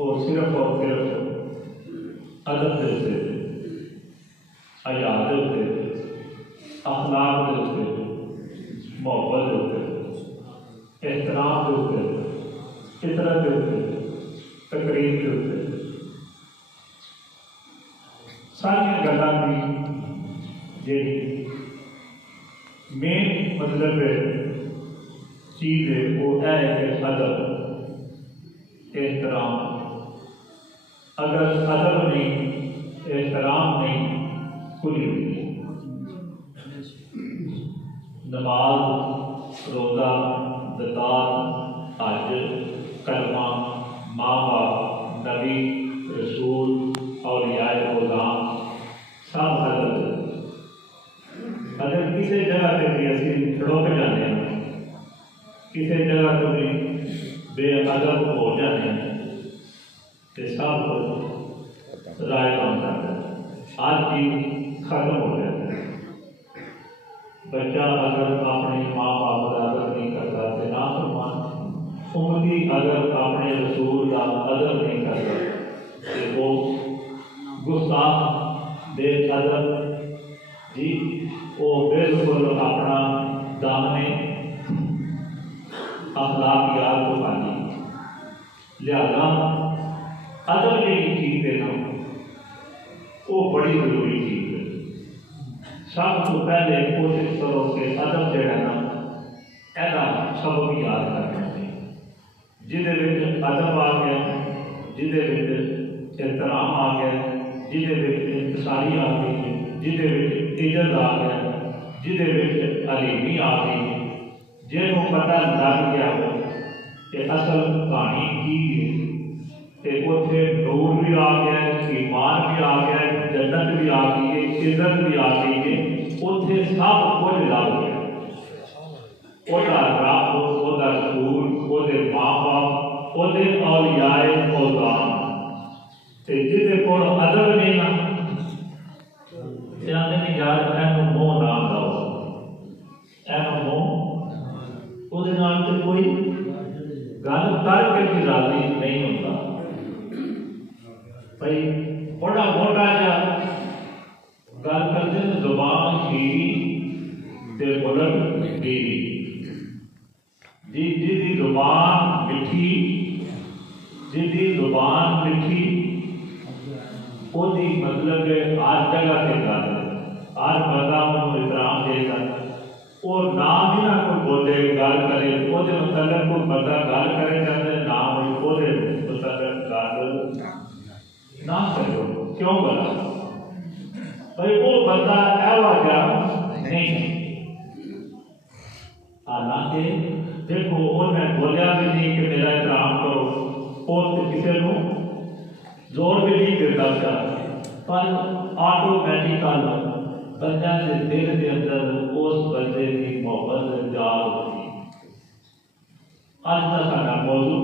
اور صرف ادب کے اتنے حیا کے اتنے اخلاق کے اتنے محبت کے اتنے احترام کے اتنے فطرت کے اتنے تقریب کے اتنے ساری گلوں کی جی مین مطلب چیز ہے وہ ہے کہ ادب احترام. اگر ادب نہیں احترام نہیں کھلی ہوئی نماز روزہ زکات حج کلمہ ماں باپ نبی رسول اولیاء غلام سب ادب. اگر کسی جگہ پہ بھی اسی رک جاتے ہیں کسی جگہ تو بھی بے ادب ہو جاتے ہیں کہ سب رائے کام کرتا ہے آج چیز ختم ہو جاتا ہے. بچہ اگر اپنے ماں باپ کا ادب نہیں کرتا تو نہ فرمان امتی اگر اپنے رسول کا ادب نہیں کرتا کہ وہ گستاخ بے ادب جی وہ بالکل اپنا دامنے اخلاقیات کو پانی. لہذا ادب جہی چیز ہے نا وہ بڑی ضروری چیز ہے. سب تو پہلے کوشش کرو کہ ادب جہا نا یہ سبق یاد کرنا چاہیے جہد ادب آ گیا جہد احترام آ گیا جہد انتصاری آ گئی جہد عزت آ گیا جہد علیمی آ گئی جنہوں پتہ لگ گیا کہ اصل کہانی کی ہے اتنے نور بھی آ گیا ایمان بھی آ گیا جنت بھی آ گئی ہے عزت بھی آ گئی ہے اتنے سب کچھ لگ گیا. وہ رب وہ رسول وہ ماں باپ وہ اولیاء غلام جہد کول ادب نہیں نا نہیں یار منہ نہ لاؤ منہ وہ کوئی گل کر کے بھی راضی نہیں ہوتا بھائی بڑا موٹا جا گل کرتے زبان ہی بولن میری جی جی زبان میٹھی جی زبان میٹھی وہ مطلب ہر جگہ سے گل ہر بندہ احترام دے گا اور نام ہی نہ کوئی بولے گل کرے وہ متعلق کوئی بندہ گل کرے جاتے نام وہ متعلق گل نہ کرو کیوں بنا بھائی وہ بندہ ایوہ نہیں. حالانکہ دیکھو انہیں بولیا بھی نہیں کہ میرا احترام کرو اور کسی کو زور بھی نہیں دیتا تھا پر آٹومیٹیکل بندہ کے دل کے اندر اس بندے کی محبت جال ہوتی. آج کا سارا موضوع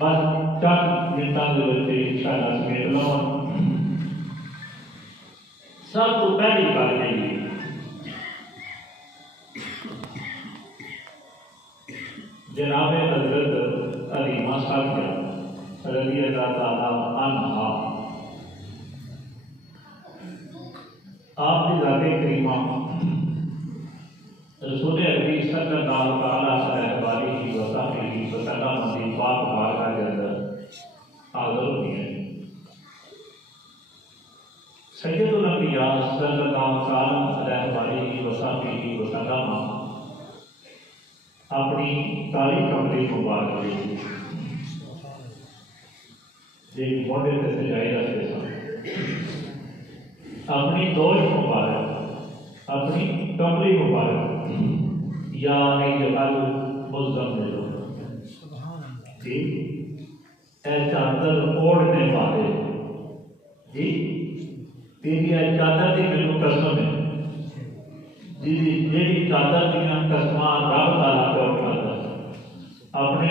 بس چند منٹوں کے سارا سمیٹ لو. سب تو پہلی گل یہ جناب حضرت علیمہ صاحبہ رضی اللہ تعالیٰ عنہا آپ کی ذات کریمہ رسول اکرم صلی اللہ علیہ وسلم کی پاک مبارکہ کے اندر حاضر ہوئی ہیں. سید الانبیاء صلی اللہ علیہ وسلم اپنی تاریخ کمری مبارک ایک موڈے سے سجائی رکھتے سن اپنی دوش مبارک اپنی کمری مبارک یا ایجعل مزمل جی اے چادر اوڑھنے والے جی تیری اے چادر دی مینوں قسم ہے جی چادر دیا قسم رب تعالیٰ پہ اٹھاتا اپنے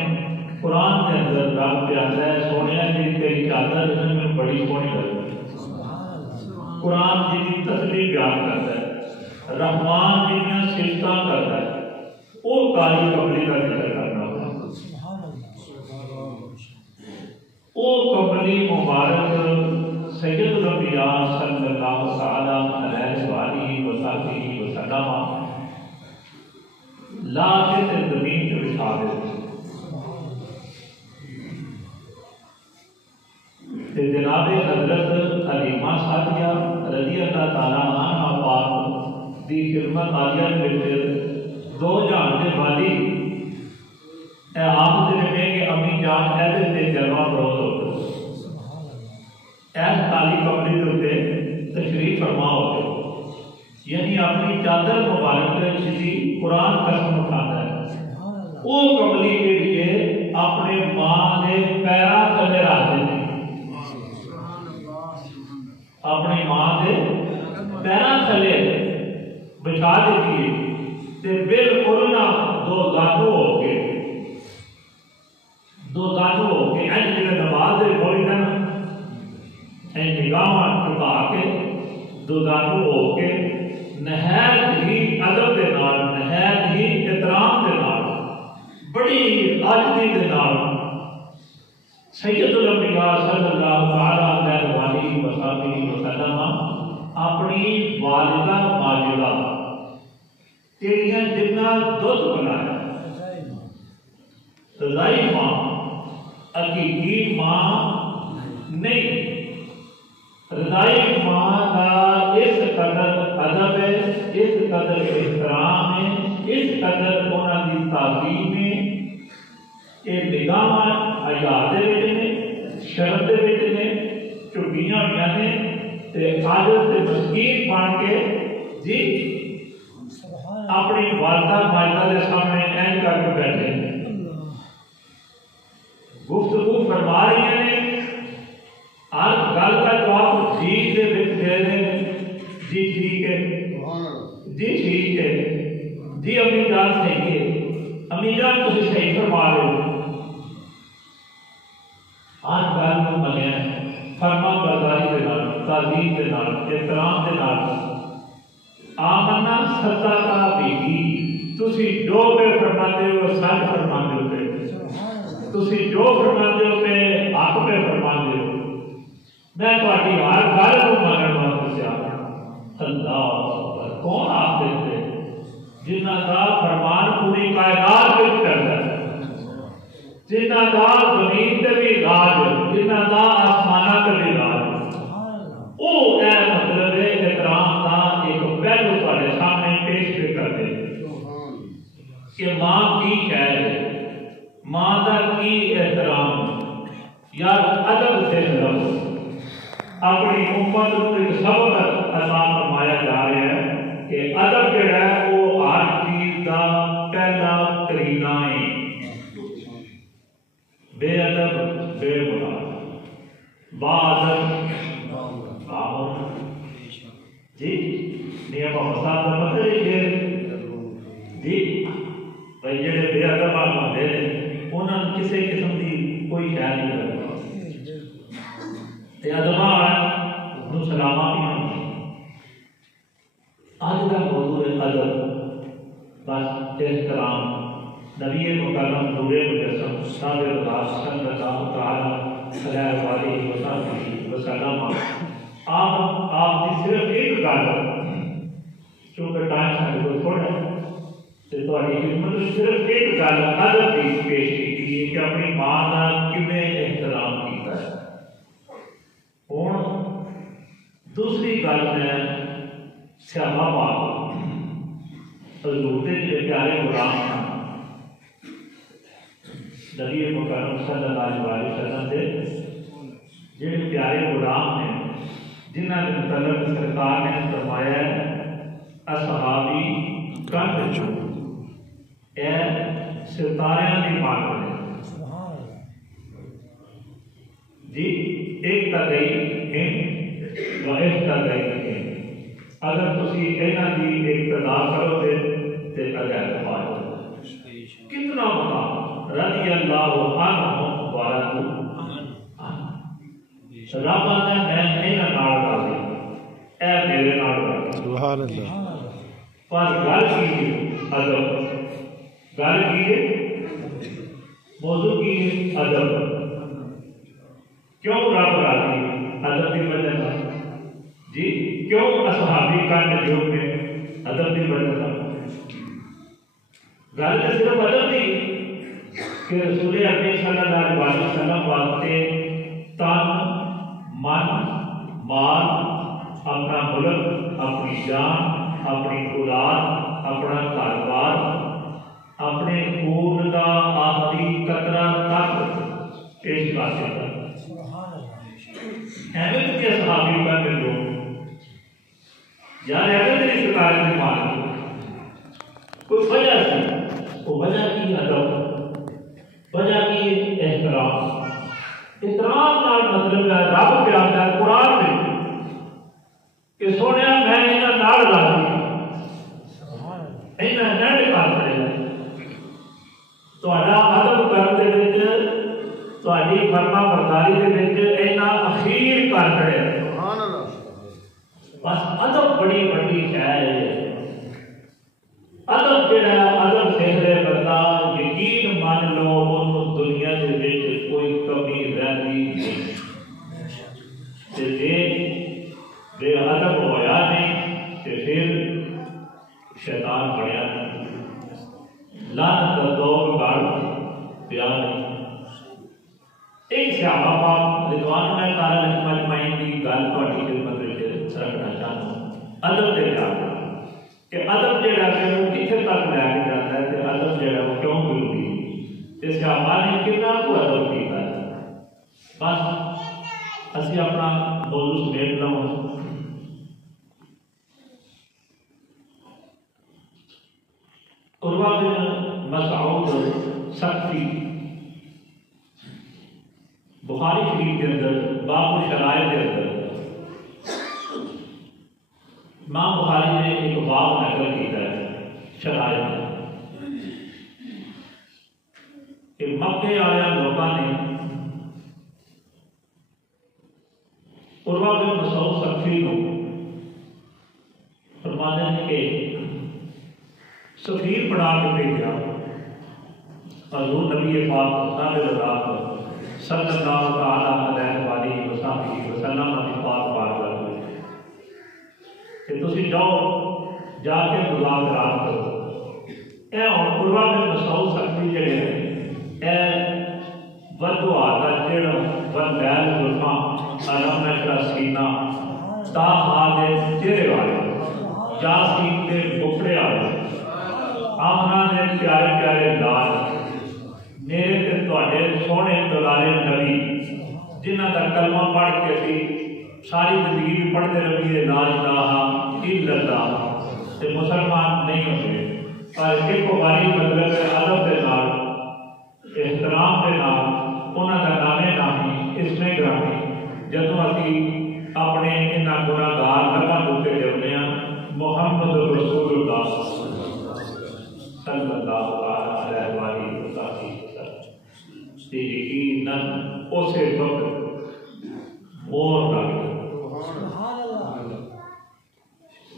قرآن کے اندر رب پہ آتا ہے سونے جی تیری چادر میں بڑی سونی لگتی. قرآن جی کی تصویر بیان کرتا ہے رحمان جی کی صفتاں کرتا ہے وہ کاری کمری کا ذکر کرنا ہوگا. ولی مبارک سید الانبیاء صلی اللہ علیہ وآلہ وسلم لا کے زمین پہ بٹھا دیتے جناب حضرت حلیمہ سعدیہ رضی اللہ تعالیٰ عنہ پاک دی خدمت عالیہ وچ دو جہان دے والی اے آپ دے میں کہ امی جان ایدے تے جلوہ فروز ہو ایس تعالی قبری دے تشریف فرما ہو یعنی اپنی چادر مبارک جسی قرآن قسم اٹھاتا ہے وہ قبلی کے لیے اپنے ماں نے پیرا تلے رکھ دیتے اپنی ماں دے پیرا تھلے بچھا دیتی ہے تے بالکل نہ دو دانو ہو کے این جڑے نماز دے کوئی نہ این نگاہ ٹکا کے دو دانو ہو کے نہایت ہی ادب دے نال نہایت ہی احترام دے نال بڑی عاجزی دے نال سید الانبیاء صلی اللہ علیہ وسلم اپنی والدہ ماجدہ تیریاں جتنا دودھ بنایا رضائی ماں حقیقی ماں نہیں رضائی ماں کا اس قدر ادب ہے اس قدر احترام ہے اس قدر انہوں کی تعظیم ہے یہ نگاہ حیا دے وچ نے شرم دے وچ نے چکیاں ہوئیاں نے تے عاجز تے مسکین بن کے جی اپنی والدہ ماجدہ دے سامنے این کر کے بیٹھے گفتگو فرما رہی ہیں ہر گل کا جواب جی دے وچ دے رہے جی ٹھیک ہے جی ٹھیک ہے جی امی جان صحیح ہے امی جان تسی صحیح فرما رہے ہو آج گل کو منیا فرما برداری کے نال تعظیم کے نال احترام کے نال آمنا صدقہ بھی تسی جو پہ فرماتے ہو سچ فرماتے ہو پہ تسی جو فرماتے ہو پہ حق پہ فرماتے ہو میں تہاڈی ہر گل کو مانن واسطے سیاح اللہ کون آپ دیتے جنہ کا فرمان پوری کائنات میں کرتا ہے جنہ دا زمین تے بھی راج جنہ دا آسمانہ تے بھی راج او اے مطلب ہے احترام دا ایک پہلو تہاڈے سامنے پیش کر دے کہ ماں کی خیر ہے ماں دا کی احترام یار ادب سے رہو اپنی امت کو ایک سبق عطا فرمایا جا رہا ہے کہ ادب جڑا ہے وہ ہر چیز دا پہلا کرینہ ہے بے ادب بے مراد با ادب باہر جی نیم مساد مطلب جی بھائی جڑے بے ادب ہوندے نے انہاں نوں کسی قسم دی کوئی خیال نہیں کرتا تے ادبا نوں سلامہ بھی نہیں آج کا موضوع ہے ادب بس احترام نبی مکرم نور مجسم صادق صلی اللہ تعالی علیہ وسلم آپ کی صرف ایک گل چونکہ ٹائم سارے کو تھوڑا ہے تو خدمت صرف ایک گل ادب کی پیش کی ہے کہ اپنی ماں کا کیویں احترام کیتا ہے ہوں دوسری گل میں صحابہ پاک حضور دے جڑے پیارے غلام ہیں نبی مکرم صلی اللہ علیہ وسلم دے جڑے پیارے غلام ہیں جنہاں کے متعلق سرکار نے فرمایا ہے اصحابی کنڈ جو اے ستاریاں دی مانگ ہے جی ایک تدئی ہند و ایک تدئی ہند اگر تسی انہاں دی اقتدا کرو گے تے اگر پاؤ کتنا مقام رضی اللہ عنہ ورضوا رب نے میں انہاں نال راضی اے میرے نال راضی سبحان اللہ پر گل کی ادب گل کی موضوع کی ادب کیوں رب راضی ادب کی وجہ سے جی کیوں اصحابی کا نجوم میں ادب کی وجہ سے گل تو صرف ادب کی کہ رسول اکرم صلی اللہ علیہ وسلم واسطے تن من مال اپنا ملک اپنی جان اپنی اولاد اپنا کاروبار اپنے خون کا آخری قطرہ تک پیش کر دیتا احمد کے صحابی کا نجوم یار احمد نے سرکار نے مان کوئی وجہ تھی وہ وجہ کی ادب وجہ کی احترام احترام نال مطلب ہے رب پہ آتا ہے قرآن میں کہ سونے میں انہاں نال راضی ہوں انہاں نڈ کر پڑے تہاڈا ادب کرن دے وچ تہاڈی فرما برداری دے وچ انہاں اخیر کر پڑے سبحان اللہ بس ادب بڑی بڑی شے ہے ادب جڑا ادب سیکھے بندہ یقین مان لو اونوں دنیا دے وچ کوئی کمی رہندی نہیں تے بے ادب ہویا نہیں تے پھر شیطان بنیا لعنت دا دور گاڑ پیا نہیں ایک صحابہ پاک رضوان اللہ تعالی علیہ مجمعین کی گل تہاڈی خدمت وچ رکھنا چاہتا ہوں ادب دے خیال کہ ادب جڑا ہے وہ کتنے تک لے کے جاتا ہے کہ ادب جڑا وہ کیوں ضروری ہے اس صحابہ نے کتنا کو ادب کیتا ہے بس اسی اپنا موضوع سمیٹ لوں عروہ بن مسعود ثقفی بخاری شریف کے اندر باب الشرائع کے اندر امام بخاری نے ایک باب نقل کیا ہے شرائع میں کہ مکے والے لوگوں نے عروہ بن مسعود ثقفی کو فرماتے ہیں کہ سفیر بنا کے بھیجا حضور نبی پاک صلی اللہ تعالی علیہ وسلم کی بات بات کر کہ تسی جاؤ جا کے مذاکرات کرو اے عروہ بن مسعود ثقفی جڑے ہیں اے ودو آتا جڑا ون بیل زلفاں علم نشرہ سینہ تا آدھے چہرے والے جاسین کے بکڑے والے آمنا نے پیارے پیارے لال میرے تے تواڈے سونے دلالے نبی جنہاں دا کلمہ پڑھ کے سی ساری زندگی بھی پڑھتے رہیے لا الہ الا اللہ تے مسلمان نہیں ہوتے پر ایک باری مطلب ادب دے نال احترام دے نال انہاں دا نامے نامی اس میں گرامی جدوں اسی اپنے انہاں گناہگار لباں تے جاندے ہاں محمد رسول اللہ صلی اللہ علیہ وسلم تے یقیناً اسے وقت مور لگ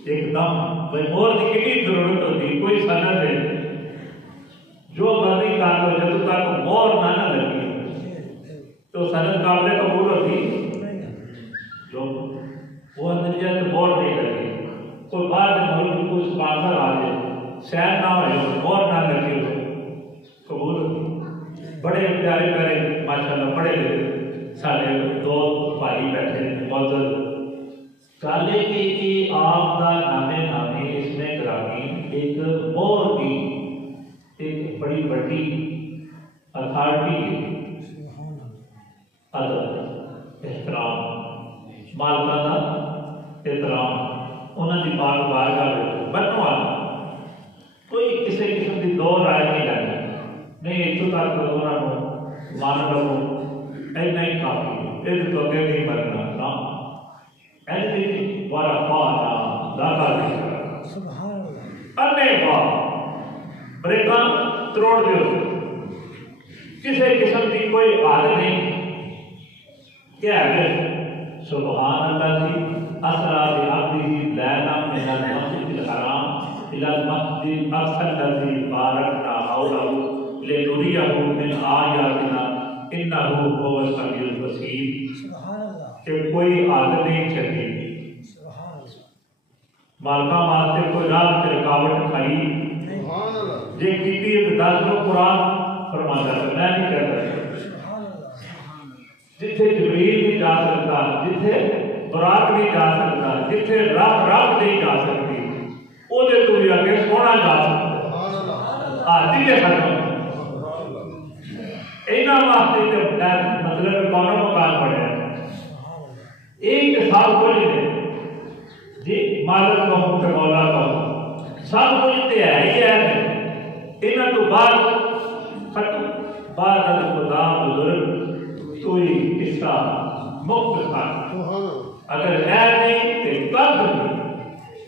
ایک دم بھائی مور کی کتنی ضرورت ہوتی کوئی سند ہے جو مرضی کر لو جب تک مور نہ لگی تو سند قابل قبول ہوتی جو وہ اندر مور نہیں لگی کوئی باہر ملک کوئی اسپانسر آ جائے سیر نہ ہو مور نہ لگی ہو قبول ہوتی بڑے پیارے پیارے ماشاءاللہ بڑے سارے دو بھائی بیٹھے معزز گل یہ کہ آپ کا نامے نامی اس میں گرامی ایک مور کی ایک بڑی بڑی اتھارٹی ادب احترام مالکہ کا احترام انہوں کی بار بارگاہ بننے والا کوئی کسی قسم کی دو رائے نہیں لینا نہیں اتوں تک انہوں مان لو ایسا ہی کافی اس تو اگے نہیں بننا کام ایسی بڑا پانا دادا انے بریکاں تروڑ دیو کسی قسم کی کوئی عادت نہیں کیا ہے سبحان اللہ جی اسرا بعبدہ لیلا من المسجد الحرام الى المسجد الاقصى الذي باركنا حوله لنريه من آياتنا انه هو السميع البصير کوئی عادت نہیں چلی مالکاں واسطے کوئی راہ تے رکاوٹ کھائی جے کیتی ہے تو دس لو قرآن فرماتا ہے میں نہیں کہتا جتھے جبریل نہیں جا سکتا جتھے براق نہیں جا سکتا جتھے رب نہیں جا سکتی وہ دے تو بھی آگے سونا جا سکتا آتی کے ختم اینا واسطے تے مطلب کونوں مقام پڑے ایک سال کوئی نہیں جی مالک کہوں کہ مولا کہوں سب کچھ تے ہے ہی ہے انہاں تو بعد ختم بعد از خدا بزرگ کوئی قصہ مفت تھا اگر ہے نہیں تو کب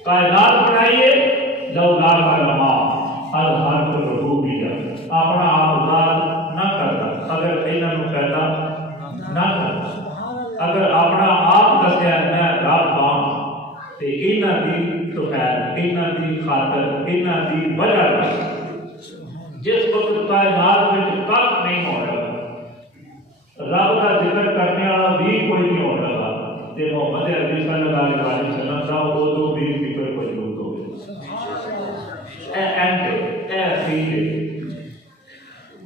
کائنات بنائیے لو لا علماء الحق ربوبیہ اپنا آپ ذات نہ کرتا اگر انہاں نو پیدا نہ کرتا اگر اپنا آپ دسیا میں رب ہاں تے انہاں دی تو خیر انہاں دی خاطر انہاں دی وجہ جس وقت کائنات میں کچھ نہیں ہو رہا رب کا ذکر کرنے والا بھی کوئی نہیں ہو رہا تے محمد عربی صلی اللہ علیہ وسلم کا وہ بھی ذکر موجود ہو اے اینڈ اے فیل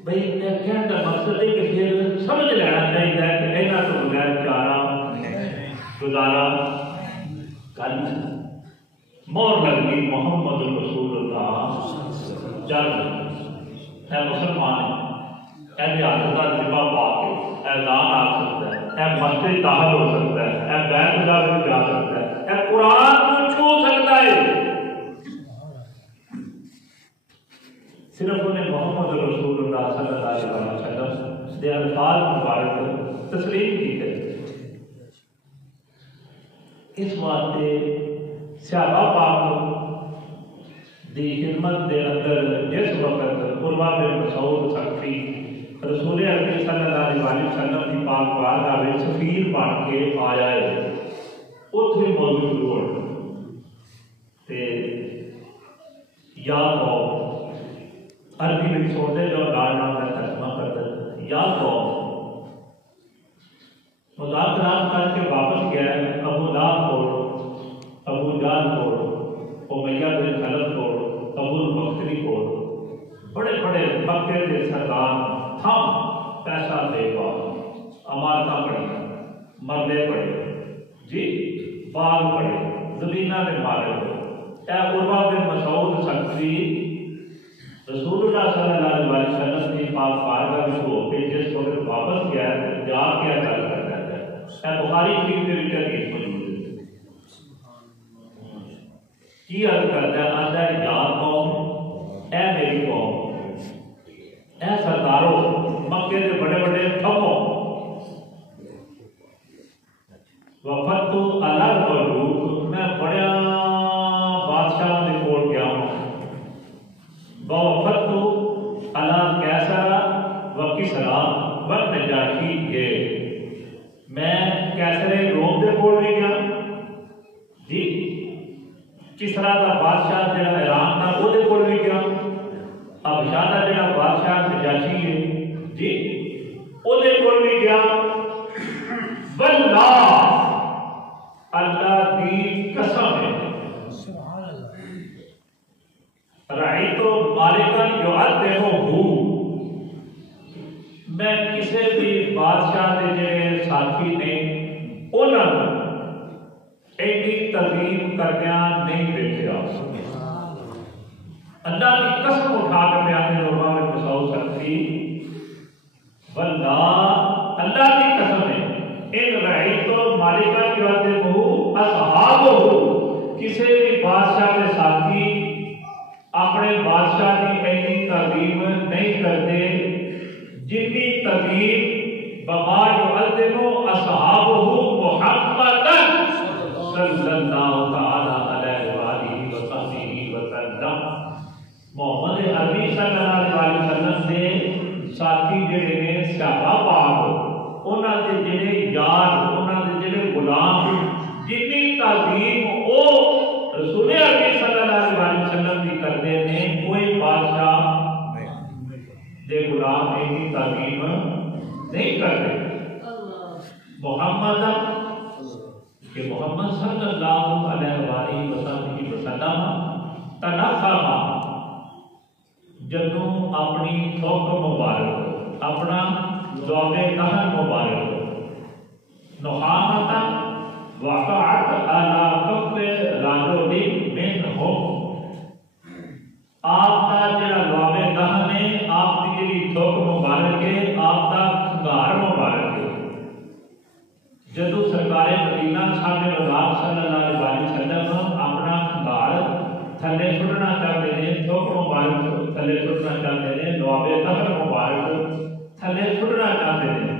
بھئی میں کہنے کا مقصد ہے کہ پھر سمجھ لینا چاہیے کہ اینا تو بغیر چارہ گزارا کرنا مور لگی محمد رسول اللہ چل اے مسلمان ہے اے حضرت کا ذبح پا کے اعلان آ سکتا ہے اے مسجد داخل ہو سکتا ہے اے بیت اللہ میں جا سکتا ہے اے قرآن کو چھو سکتا ہے صرف انہیں محمد رسول اللہ صلی اللہ علیہ وسلم دے الفاظ مبارک تسلیم کی ہے اس واسطے صحابہ پاک دی خدمت دے اندر جس وقت قربہ بن مسعود ثقفی رسول اکرم صلی اللہ علیہ وسلم کی پاک بارگاہ میں سفیر بن کے آیا ہے اتھے موجود ہو تے یا قوم عربی میں سوچتے جو لال نام کا ترجمہ کرتا یا قوم مذاکرات کر کے واپس گیا ابو لہب کو ابو جہل کو امیہ بن خلف کو ابو البختری کو بڑے بڑے مکے کے سردار تھم پیسہ دے پا امارتہ پڑی مردے پڑے جی باغ پڑے زمینہ نے مارے اے قربہ بن مسعود ثقفی رسول اللہ صلی اللہ علیہ وسلم نے پاک بارگاہ میں ہو کے جس وقت واپس گیا جا کے گل کرتا ہے اے بخاری شریف کے وچ حدیث موجود ہے کی عرض کرتا ہے آتا ہے یا قوم اے میری قوم اے سرداروں مکے کے بڑے بڑے تھمو وفد تو الگ ملوک میں بڑے بادشاہ نے کول گیا ہوں وفد تو الگ کیسرا و کسرا و نجاشی کے میں کیسرے روم دے کول بھی گیا جی کسرا کا بادشاہ جڑا ایران کا وہ دے کول بھی گیا اب شاہ جڑا بادشاہ نجاشی ہے جی وہ دے کول بھی گیا واللہ اللہ کی قسم ہے رعیت مالکا یعذبہ میں کسی بھی بادشاہ کے جڑے ساتھی نے انہوں ایڈی تعظیم کرنا نہیں دیکھا اللہ کی قسم اٹھا کے بیان لوگوں میں مسعود ثقفی واللہ اللہ کی قسم ہے ان رعیت مالکا یعذبہ اصحابہ کسی بھی بادشاہ کے ساتھی اپنے بادشاہ کی ایسی تعظیم نہیں کرتے جتنی تعظیم بما یعظم اصحابہ محمد صلی اللہ تعالی علیہ وآلہ وصحبہ وسلم محمد عربی صلی اللہ علیہ وسلم دے ساتھی جڑے نے صحابہ پاک انہاں دے جڑے یار انہاں دے جڑے غلام جتنی تعظیم او رسول اکرم صلی اللہ علیہ وسلم کی کرتے ہیں کوئی بادشاہ دے غلام ایسی تعظیم نہیں کرتے محمد کہ محمد صلی اللہ علیہ وآلہ وسلم تنخما جدوں اپنی تھوک مبارک اپنا ذوب دہن مبارک نخامتا وقعت علی کف رجل منہم آپ کا جڑا ذوب دہن ہے آپ کی جڑی تھوک مبارک ہے آپ کا کھنگار مبارک ہے جدو سرکار مدینہ صاحب رضا صلی اللہ علیہ وسلم اپنا کھنگار تھلے چھڑنا چاہتے ہیں تھوک مبارک تھلے چھڑنا چاہتے ہیں ذوب دہن مبارک تھلے چھڑنا چاہتے ہیں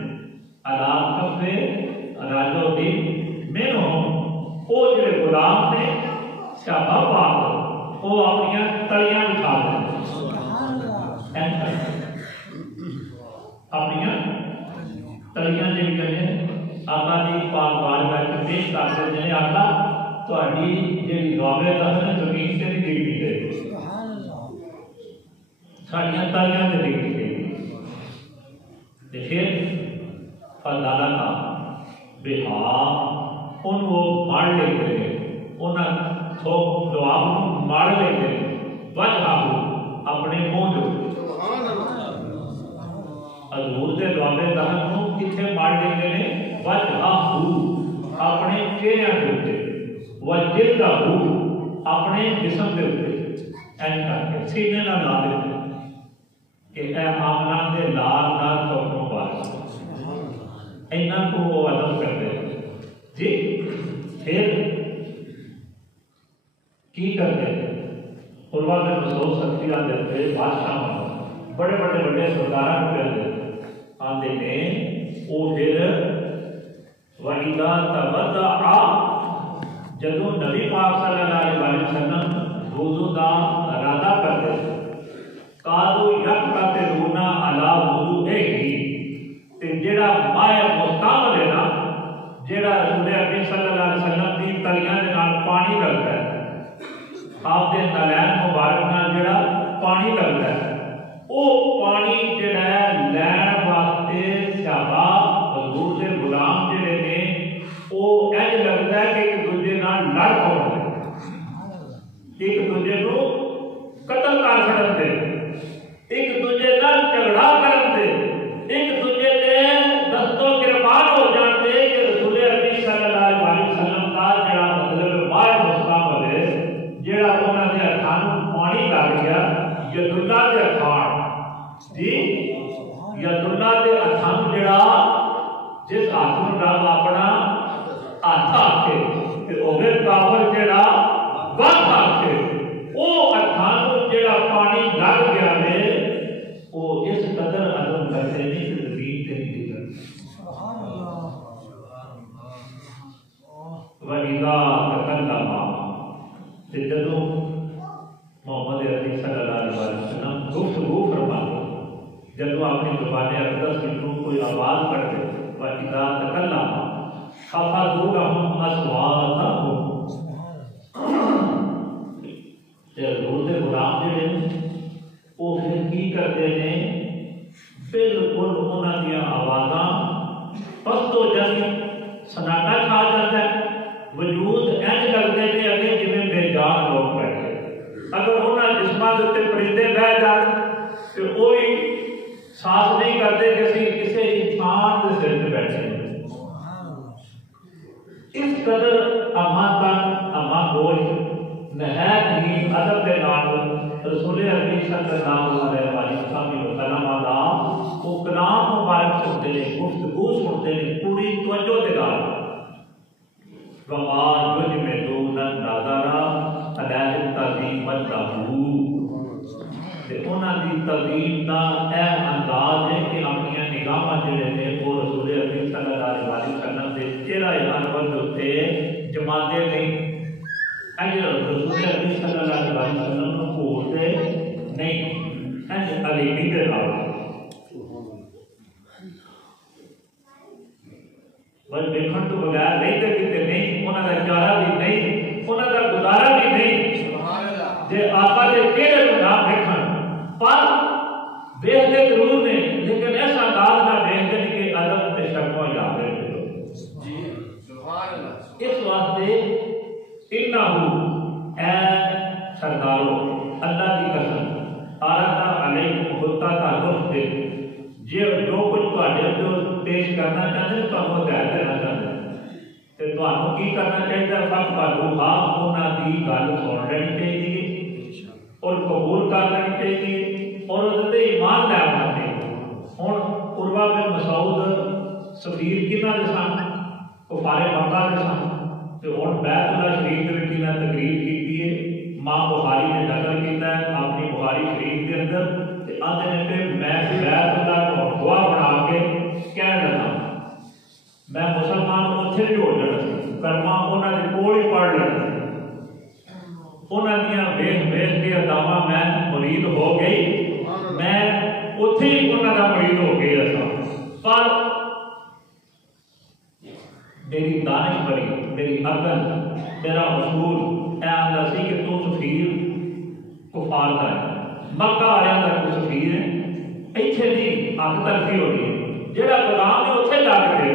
علی کف رجل منہم وہ جڑے غلام نے شابہ پاک وہ اپنی تلیاں بچھا دیں اپنی تلیاں جڑی کہنے آقا جی پاک بارگاہ وچ پیش کرتے ہیں آقا تہاڈی جڑی ذوب دہن زمین تے نہیں ڈگنی چاہیے ساڈیاں تلیاں تے ڈگنی چاہیے تے پھر فضالہ کا بہا ان وہ مار لیتے ہیں انہاں تھوک جواب مار لیتے ہیں وجہ اپنے منہ حضور دے ذوب دہن نو کتھے مار لیتے ہیں وجہ اپنے چہرے کے اوپر وجلدہ اپنے جسم کے اوپر این کر کے سینے نہ لا دیتے کہ اے آمنہ دے لال نال تھوک مبارک اینا کو وہ عدم کرتے ہیں جی پھر کی کرتے ہیں قربہ میں مسعود سکتیہ دیتے بادشاہ بڑے بڑے بڑے سردارہ کو کہتے آندے نے او پھر وَإِذَا تَوَضَّعَ جدو نبی پاک صلی اللہ علیہ وسلم وضو دا ارادہ کرتے قالوا يَقْتَطِرُونَ عَلَى وُضُوئِهِ تے جڑا مائع مستعمل ہے نا جڑا رسول اکرم صلی اللہ علیہ وسلم دی تلیاں دے نال پانی لگتا ہے آپ دے نالین مبارک نال جڑا پانی لگتا ہے او پانی جڑا ہے لین واسطے صحابہ حضور دے غلام جڑے نے او انج لگتا ہے کہ ایک دوسرے نال لڑ پاؤ ایک دوسرے نو قتل کر چھڑن دے ایک دوسرے نال جھگڑا کرن دے ایک دوسرے دے دستوں گرفتار ہو جان دے کہ رسول اکرم صلی اللہ علیہ وسلم کا جڑا مطلب مائع مستعمل ہے جڑا انہاں دے ہتھاں نوں پانی لگ گیا ید اللہ دے ہتھاں جی ید اللہ دے ہتھاں جڑا جس ہاتھ نوں رب اپنا ہاتھ آکھے تے اوے کافر جڑا وقت آکھے او ہتھاں نوں جڑا پانی لگ گیا ہے او اس قدر عدم کرتے نہیں کہ زمین تے نہیں گرتے وَإِذَا تَكَلَّمَ تے جدوں محمد عربی صلی اللہ علیہ وسلم گفتگو فرماتے جدوں اپنی زبان اقدس کی کوئی آواز پڑھتے وَإِذَا تَكَلَّمَ خَفَضُوا لَهُمْ أَصْوَاتَهُمْ تے حضور دے غلام جڑے وہ پھر کی کرتے ہیں بالکل انہاں دی آوازاں پست ہو جاتی سناٹا کھا جاتا ہے وجود انج لگتے ہیں اگے جویں بے جان لوگ بیٹھے اگر انہاں جسماں دے تے پرندے بیٹھ جان تے کوئی سانس نہیں کرتے کہ اسی کسی انسان دے سر تے بیٹھے اس قدر اما تن اما گوشت نہایت ہی ادب دے نال رسول اکرم صلی اللہ علیہ وسلم دا وہ کلام مبارک سنتے ہیں گفتگو سنتے ہیں پوری توجہ دے نال وما یجمدون النظر علیہ تعظیم لہو تے انہاں دی تعظیم دا اے انداز ہے کہ اپنی نگاہاں جڑے نے وہ رسول اکرم صلی اللہ علیہ وسلم دے چہرہ انور تے جماتے نہیں اگر رسول اکرم صلی اللہ علیہ وسلم کو بولتے نہیں انج علیمی دے نال بس دیکھن تو بغیر نہیں تے کتے نہیں انہاں دا چارہ بھی نہیں انہاں دا گزارا بھی نہیں جے آقا دے چہرے کو نہ دیکھن پر دیکھتے ضرور نے لیکن ایسا انداز نہ دیکھتے کہ ادب تے شرم و حیا دے جی سبحان اللہ اس واسطے انہو اے سردارو اللہ کی قسم آرادہ علیکم ہوتا تعلق دے جو کچھ تواڈے جو پیش کرنا چاہتے ہیں تو ہدایت دینا چاہتے ہیں تے تانوں کی کرنا چاہیے فقط بالوہا انہاں دی گل سن لینی چاہیے اور قبول کر لینی چاہیے اور اس تے ایمان لے آنا چاہیے. ہن عروہ بن مسعود سفیر کنا دے سن کفار مکہ دے سن تے ہن بیت اللہ شریف دے وچ انہاں تقریر کیتی ہے ماں بخاری نے نقل کیتا ہے اپنی بخاری شریف کے اندر تے آندے نے کہ میں بیت اللہ کو گواہ بنا کے کہہ لگا میں مسلمان اتنے بھی ہو جانا سی کرما انہوں نے کول ہی پڑھ لینا انہوں دیا ویخ ویخ کے اداواں میں مرید ہو گئی میں اتنے ہی انہوں کا مرید ہو گئی ایسا پر میری دانش بڑی میری عقل میرا اصول اے آندا سی کہ تو سفیر کفار دا ہے مکہ والوں کا کوئی سفیر ہے ایتھے نہیں حق تلفی ہو رہی ہے جہاں پیغام ہے اتنے جا کے دے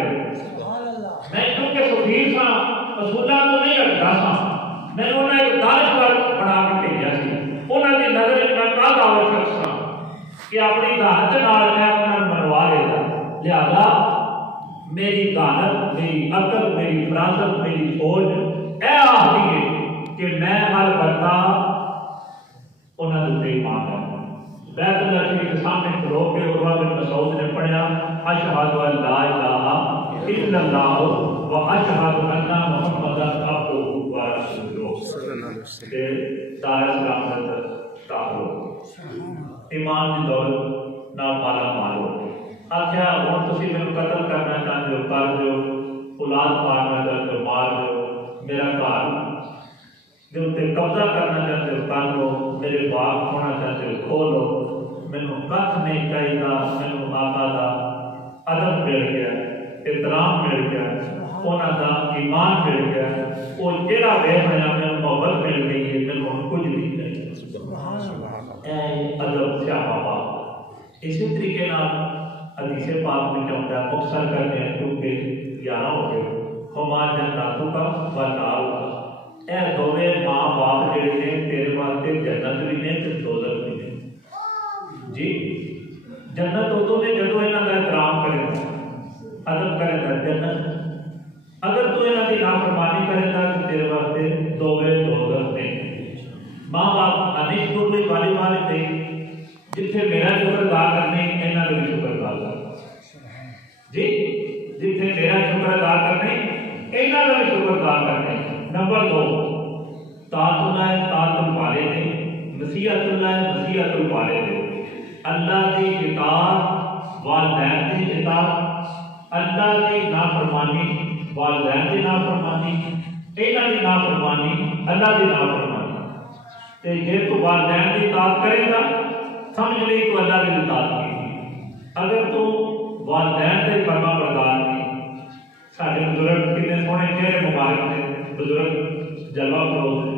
میں کیونکہ سفیر سا رسولہ تو نہیں ہٹتا سا میں انہیں ایک دانشور بنا کے بھیجا سی انہوں کی نظر میں کا دعوت شخص سا کہ اپنی دانت نال میں انہوں نے منوا لے گا لہذا میری دانت میری عقل میری فراست میری سوچ اے آخری ہے کہ میں ہر بندہ انہوں نے ایمان کرنا بیت اللہ شریف کے سامنے کھلو کے عروہ بن مسعود نے پڑھا اشہد ان لا الہ الا اللہ و اشہد ان محمد عبدہ و رسولہ صلی اللہ علیہ وسلم دار اسلام میں داخل ہو ایمان کی دولت نہ مالا مال ہو آخیا ہوں تسی مینوں قتل کرنا چاہتے ہو کر دیو اولاد مارنا چاہتے ہو مار دیو میرا گھر دے تے قبضہ کرنا چاہتے ہو کر لو میرے باغ کھونا چاہتے ہو کھو لو مینوں کچھ نہیں چاہیے مینوں آقا دا ادب مل گیا احترام مل گیا انہاں دا ایمان مل گیا وہ جہاں ویخ رہا مینوں محبت مل گئی ہے مینوں کچھ نہیں چاہیے اے ادب سیاح بابا اسی طریقے حدیث پاک میں چاہتا ہے مختصر کرتے ہیں کیونکہ 11 ہو گئے ہما جناتوں کا و نار کا اے دونوں ماں باپ جڑے نے تیرے واسطے جنت بھی نے تے دوزخ بھی نے جی جنت ادو نے جدو یہاں کا احترام کرے گا ادب کرے گا جنت اگر تو یہاں کی نافرمانی کرے گا تو تیرے واسطے دوزخ نے ماں باپ انشکر بھی والی والی نہیں جتنے میرا شکر ادا کرنے یہاں کا بھی شکر ادا کرنا جی جتنے میرا شکر ادا کرنے یہاں کا بھی شکر ادا کرنے. نمبر 2 طاعت اللہ طاعت الوالے نے نصیحت اللہ نصیحت الوالے نے اللہ کی اطاعت والدین کی اطاعت اللہ کی نافرمانی والدین کی نافرمانی یہاں کی نافرمانی اللہ کی نافرمانی تے جے تو والدین کی اطاعت کرے گا سمجھ لئی تو اللہ کی اطاعت کی اگر تو والدین سے فرما بردار نہیں سارے بزرگ کتنے سونے چہرے مبارک نے بزرگ جلوہ فروز نے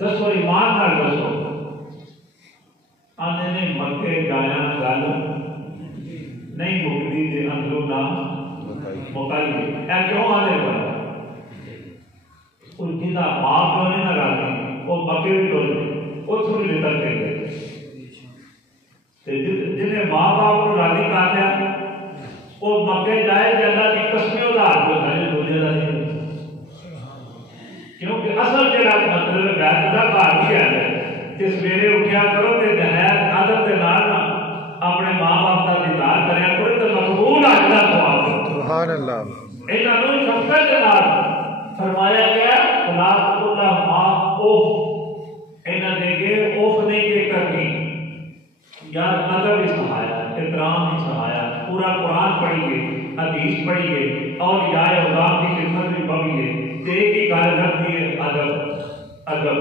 دسو ایمان نال دسو آنے نے مکے جایا گل نہیں مکتی تے اندروں نہ مکائی اے کیوں آنے پر ان کی دا ماں پیو نے نہ راضی وہ مکے بھی ٹوٹ وہ تھوڑی نکل کے گئے جنہیں ماں باپ کو راضی کر لیا وہ مکے جائے کہ اللہ کی قسمیں ادھار کو کھائے دوسرے کا نہیں کیونکہ اصل جڑا مطلب بیت کا گھر بھی ہے کہ سویرے اٹھیا کرو تے جہیز عادت کے نال اپنے ماں باپ کا دیدار کریا کرو تے مقبول اج دا ثواب سبحان اللہ انہاں نوں شفقت کے نال فرمایا گیا خدا اللہ ماں اوف انہاں نے کہ اوف نہیں کہ کرنی یار ادب ہی سہایا احترام ہی سہایا پورا قرآن پڑھیے حدیث پڑھیے اور یا اولاد کی خدمت بھی پڑھیے ایک ہی گل رکھتی ہے ادب ادب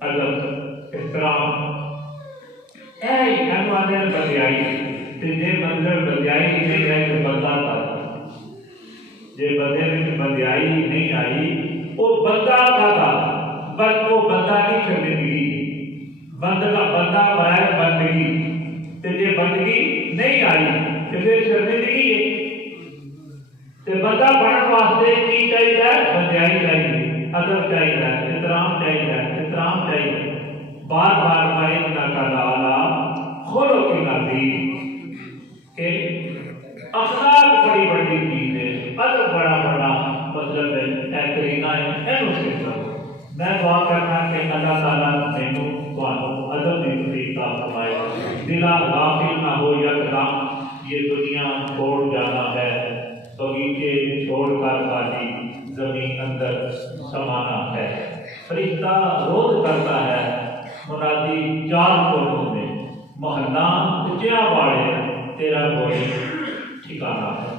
ادب احترام اے ہم آدھے بدیائی تے جے منظر بدیائی نہیں ہے تو بندہ تھا جے بندے میں بدیائی نہیں آئی وہ بندہ تھا بس وہ بندہ نہیں شرمندگی بندہ بغیر بندگی تے جے بندگی نہیں آئی تے پھر شرمندگی ہے تے بندہ بننے واسطے کی چاہیے بندیائی ادب چاہیے، احترام چاہیے، احترام چاہیے، بار بار بائن کا لالا کھولو کی نبی کہ اخلاق بڑی بڑی چیز ہے، ادب بڑا بڑا مطلب ہے، احترینا ہے، اینو سکھو۔ میں دعا کرنا کہ اللہ تعالیٰ مینوں تانوں ادب دی توفیق عطا فرمائے، دلا غافل نہ ہو یکدم یہ دنیا چھوڑ جانا ہے، بغیچے چھوڑ کر خالی زمین اندر سمانا ہے۔ فرشتہ روز کرتا ہے منادی چار کو میں محلہ اچیا باڑے تیرا کوئی ٹھکانا ہے۔